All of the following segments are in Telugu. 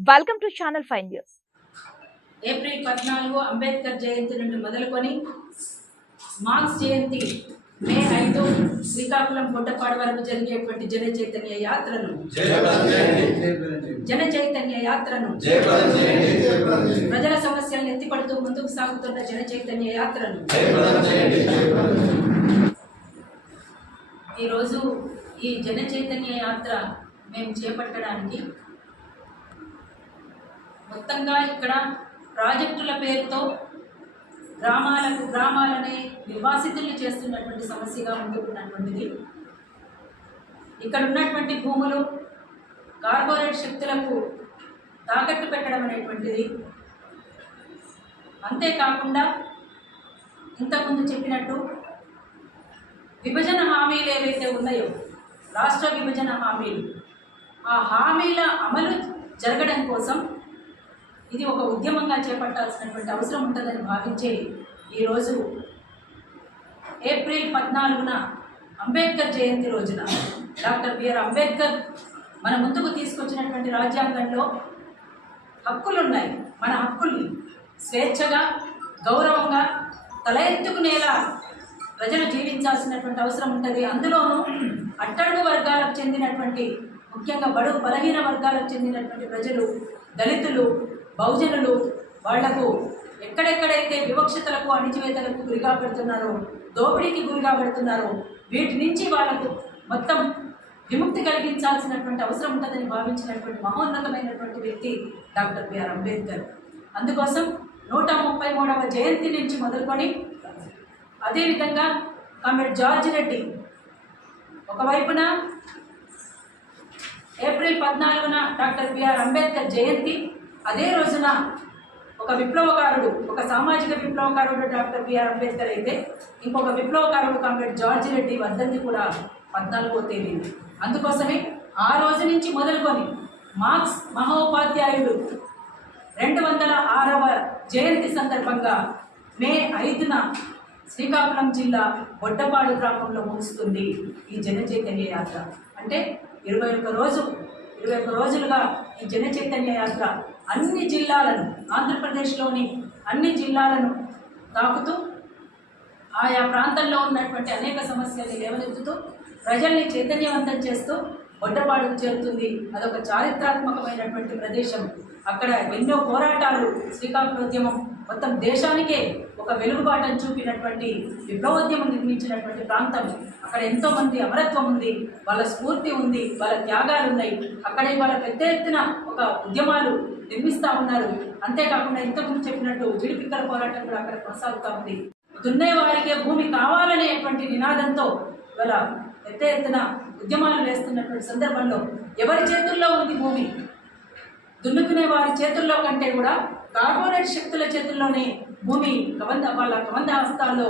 Welcome to channel five news April పద్నాలుగు అంబేద్కర్ జయంతి నుండి మొదలుకొని మార్క్స్ జయంతి మే ఐదు శ్రీకాకుళం గుడ్డపాడు వరకు జరిగేటువంటి జన చైతన్య యాత్రను జన చైతన్య యాత్రను ప్రజల సమస్యలను ఎత్తిపడుతూ ముందుకు సాగుతున్న జన చైతన్య యాత్రను ఈరోజు ఈ జన చైతన్య యాత్ర మేము చేపట్టడానికి మొత్తంగా ఇక్కడ ప్రాజెక్టుల పేరుతో గ్రామాలకు గ్రామాలనే నిర్వాసితుల్ని చేస్తున్నటువంటి సమస్యగా ఉంటున్నటువంటిది ఇక్కడ ఉన్నటువంటి భూములు కార్పొరేట్ శక్తులకు తాకట్టు పెట్టడం అనేటువంటిది. అంతేకాకుండా ఇంతకుముందు చెప్పినట్టు విభజన హామీలు ఏవైతే ఉన్నాయో రాష్ట్ర విభజన హామీలు ఆ హామీల అమలు జరగడం కోసం ఇది ఒక ఉద్యమంగా చేపట్టాల్సినటువంటి అవసరం ఉంటుందని భావించే ఈరోజు ఏప్రిల్ పద్నాలుగున అంబేద్కర్ జయంతి రోజున డాక్టర్ బిఆర్ అంబేద్కర్ మన ముందుకు తీసుకొచ్చినటువంటి రాజ్యాంగంలో హక్కులు ఉన్నాయి మన హక్కుల్ని స్వేచ్ఛగా గౌరవంగా తల ఎత్తుకునేలా ప్రజలు జీవించాల్సినటువంటి అవసరం ఉంటుంది. అందులోనూ అట్టడుగు వర్గాలకు చెందినటువంటి ముఖ్యంగా బడు బలహీన వర్గాలకు చెందినటువంటి ప్రజలు దళితులు బహుజనులు వాళ్ళకు ఎక్కడెక్కడైతే వివక్షతలకు అణిచివేతలకు గురిగా పెడుతున్నారో దోపిడీకి గురిగా పెడుతున్నారో వీటి నుంచి వాళ్ళకు మొత్తం విముక్తి కలిగించాల్సినటువంటి అవసరం ఉంటుందని భావించినటువంటి మహోన్నతమైనటువంటి వ్యక్తి డాక్టర్ బిఆర్ అంబేద్కర్. అందుకోసం నూట ముప్పై మూడవ జయంతి నుంచి మొదలుకొని అదేవిధంగా కామ్రేడ్ జార్జ్ రెడ్డి ఒకవైపున ఏప్రిల్ పద్నాలుగున డాక్టర్ బిఆర్ అంబేద్కర్ జయంతి అదే రోజున ఒక విప్లవకారుడు ఒక సామాజిక విప్లవకారుడు డాక్టర్ బిఆర్ అంబేద్కర్ అయితే ఇంకొక విప్లవకారుడు కామ్రేడ్ జార్జి రెడ్డి వర్ధంతి కూడా పద్నాలుగో తేదీ అందుకోసమే ఆ రోజు నుంచి మొదలుకొని మార్క్స్ మహోపాధ్యాయుడు రెండు వందల ఆరవ జయంతి సందర్భంగా మే ఐదున శ్రీకాకుళం జిల్లా బొడ్డపాడు గ్రామంలో ముగుస్తుంది ఈ జనచైతన్య యాత్ర. అంటే ఇరవై ఒక్క రోజు ఇరవై ఒక్క రోజులుగా ఈ జన చైతన్య యాత్ర అన్ని జిల్లాలను ఆంధ్రప్రదేశ్లోని అన్ని జిల్లాలను తాకుతూ ఆయా ప్రాంతాల్లో ఉన్నటువంటి అనేక సమస్యల్ని లేవనెత్తుతూ ప్రజల్ని చైతన్యవంతం చేస్తూ బొడ్డపాడుకు చేరుతుంది. అదొక చారిత్రాత్మకమైనటువంటి ప్రదేశం. అక్కడ ఎన్నో పోరాటాలు శ్రీకాకుళోద్యమం మొత్తం దేశానికే ఒక వెలుగుబాటను చూపినటువంటి విప్లవోద్యమం నిర్మించినటువంటి ప్రాంతం అక్కడ ఎంతో మంది అమరత్వం ఉంది వాళ్ళ స్ఫూర్తి ఉంది వాళ్ళ త్యాగాలు ఉన్నాయి. అక్కడ వాళ్ళ పెద్ద ఎత్తున ఒక ఉద్యమాలు నిర్మిస్తూ ఉన్నారు. అంతేకాకుండా ఇంతకుముందు చెప్పినట్టు జిడిపిక్కల పోరాటం కూడా అక్కడ కొనసాగుతూ ఉంది. దున్నే వారికే భూమి కావాలనేటువంటి నినాదంతో ఇవాళ పెద్ద ఎత్తున ఉద్యమాలు వేస్తున్నటువంటి సందర్భంలో ఎవరి చేతుల్లో ఉంది భూమి? దున్నుకునే వారి చేతుల్లో కంటే కూడా కార్పొరేట్ శక్తుల చేతుల్లోనే భూమి కబంధ వాళ్ళ కబంధ హస్తాల్లో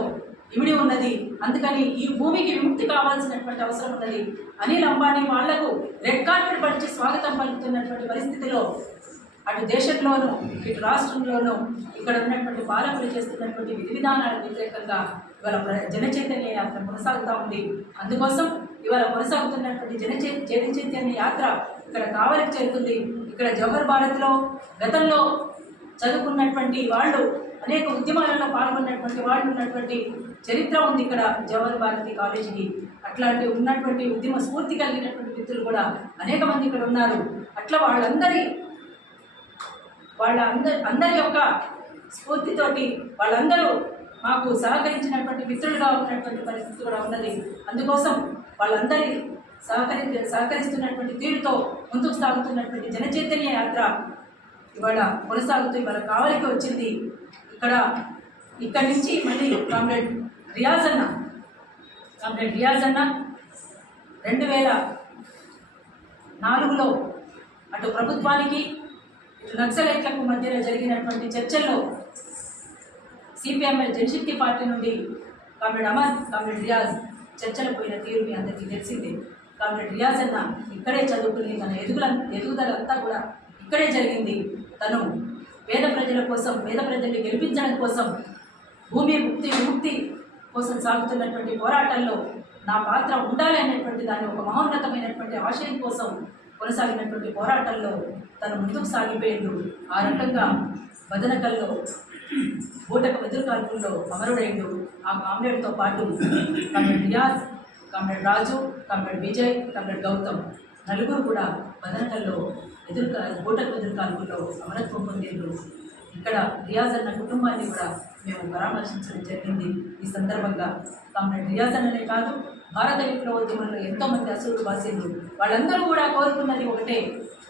ఇమిడి ఉన్నది. అందుకని ఈ భూమికి విముక్తి కావాల్సినటువంటి అవసరం ఉన్నది. అనిల్ అంబానీ వాళ్ళకు రెడ్ కార్పెట్ పరిచి స్వాగతం పలుకుతున్నటువంటి పరిస్థితిలో అటు దేశంలోనూ ఇటు రాష్ట్రంలోనూ ఇక్కడ ఉన్నటువంటి పాలకులు చేస్తున్నటువంటి విధి విధానాలకు వ్యతిరేకంగా ఇవాళ జనచైతన్య జన చైతన్య యాత్ర కొనసాగుతూ ఉంది. అందుకోసం ఇవాళ కొనసాగుతున్నటువంటి జన జనచైతన్య జన చైతన్య యాత్ర ఇక్కడ కావలికి చేరుతుంది ఇక్కడ జవహర్ భారత్లో గతంలో చదువుకున్నటువంటి వాళ్ళు అనేక ఉద్యమాలలో పాల్గొన్నటువంటి వాళ్ళు ఉన్నటువంటి చరిత్ర ఉంది ఇక్కడ జవహర్ భారతి కాలేజీకి. అట్లాంటి ఉన్నటువంటి ఉద్యమ స్ఫూర్తి కలిగినటువంటి వ్యక్తులు కూడా అనేక మంది ఇక్కడ ఉన్నారు. అట్లా వాళ్ళందరి వాళ్ళ అందరి అందరి యొక్క స్ఫూర్తితోటి వాళ్ళందరూ మాకు సహకరించినటువంటి మిత్రులుగా ఉన్నటువంటి పరిస్థితి కూడా ఉన్నది. అందుకోసం వాళ్ళందరి సహకరి సహకరిస్తున్నటువంటి తీరుతో ముందుకు సాగుతున్నటువంటి జనచైతన్య యాత్ర ఇవాళ కొనసాగుతూ ఇవాళ కావలికి వచ్చింది. ఇక్కడ ఇక్కడి నుంచి మళ్ళీ కామ్రేడ్ రియాజ్ అన్న కామ్రేడ్ రియాజ్ అన్న రెండు వేల నాలుగులో అటు ప్రభుత్వానికి ఇటు నక్సలైట్లకు మధ్యన జరిగినటువంటి చర్చల్లో సిపిఎంఎల్ జనశక్తి పార్టీ నుండి కామ్రేడ్ అమర్ కామ్రేడ్ రియాజ్ చర్చలు పోయిన తీరు మీ అందరికీ తెలిసిందే. కామ్రేడ్ రియాజ్ అన్న ఇక్కడే చదువుకుని తన ఎదుగుల ఎదుగుదల అంతా కూడా ఇక్కడే జరిగింది. తను పేద ప్రజల కోసం పేద ప్రజల్ని గెలిపించడం కోసం భూమి ముక్తి ముక్తి కోసం సాగుతున్నటువంటి పోరాటంలో నా పాత్ర ఉండాలి అనేటువంటి దాని ఒక మహోన్నతమైనటువంటి ఆశయం కోసం కొనసాగినటువంటి పోరాటంలో తను ముందుకు సాగిపోయిండు. ఆ రకంగా బదనకల్లో బూటక వెదురు కాల్పుల్లో అమరుడైండు. ఆ కామ్రేడ్తో పాటు comrade Riyaz comrade Raju comrade Vijay comrade Gautam నలుగురు కూడా బదనకల్లో ఎదురు బూటక వెదురు కాల్పుల్లో అమరత్వం పొందిండ్రు ఇక్కడ రియాజ్ అన్న కుటుంబాన్ని కూడా మేము పరామర్శించడం జరిగింది. ఈ సందర్భంగా కామ్రేడ్ రియాజ్ అన్ననే కాదు భారత విప్లవ ఉద్యమంలో ఎంతోమంది అసలు వాసీలు వాళ్ళందరూ కూడా కోరుకున్నది ఒకటే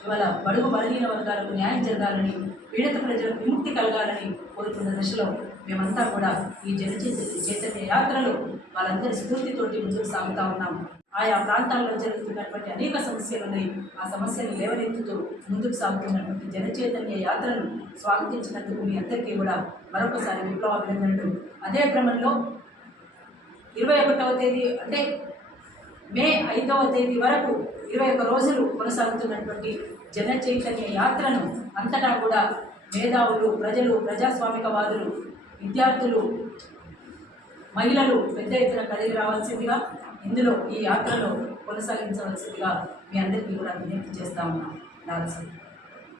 ఇవాళ బడుగు బలహీన వర్గాలకు న్యాయం జరగాలని పీడిత ప్రజలకు విముక్తి కలగాలని కోరుకున్న దశలో మేమంతా కూడా ఈ జన చైతన్య యాత్రలో వాళ్ళందరి స్ఫూర్తితోటి ముందుకు సాగుతా ఉన్నాం. ఆయా ప్రాంతాల్లో జరుగుతున్నటువంటి అనేక సమస్యలు ఉన్నాయి. ఆ సమస్యలు లేవనెత్తుతూ ముందుకు సాగుతున్నటువంటి జనచైతన్య యాత్రను స్వాగతించినందుకు మీ అందరికీ కూడా మరొకసారి విప్లవ అభినందనలు అదే క్రమంలో ఇరవై ఒకటవ తేదీ అంటే మే ఐదవ తేదీ వరకు ఇరవై ఒక్క రోజులు కొనసాగుతున్నటువంటి జన చైతన్య యాత్రను అంతటా కూడా మేధావులు ప్రజలు ప్రజాస్వామికవాదులు విద్యార్థులు మహిళలు పెద్ద ఎత్తున కలిగి రావాల్సిందిగా ఇందులో ఈ యాత్రలో కొనసాగించవలసిందిగా మీ అందరికీ కూడా విజ్ఞప్తి చేస్తా ఉన్నాం.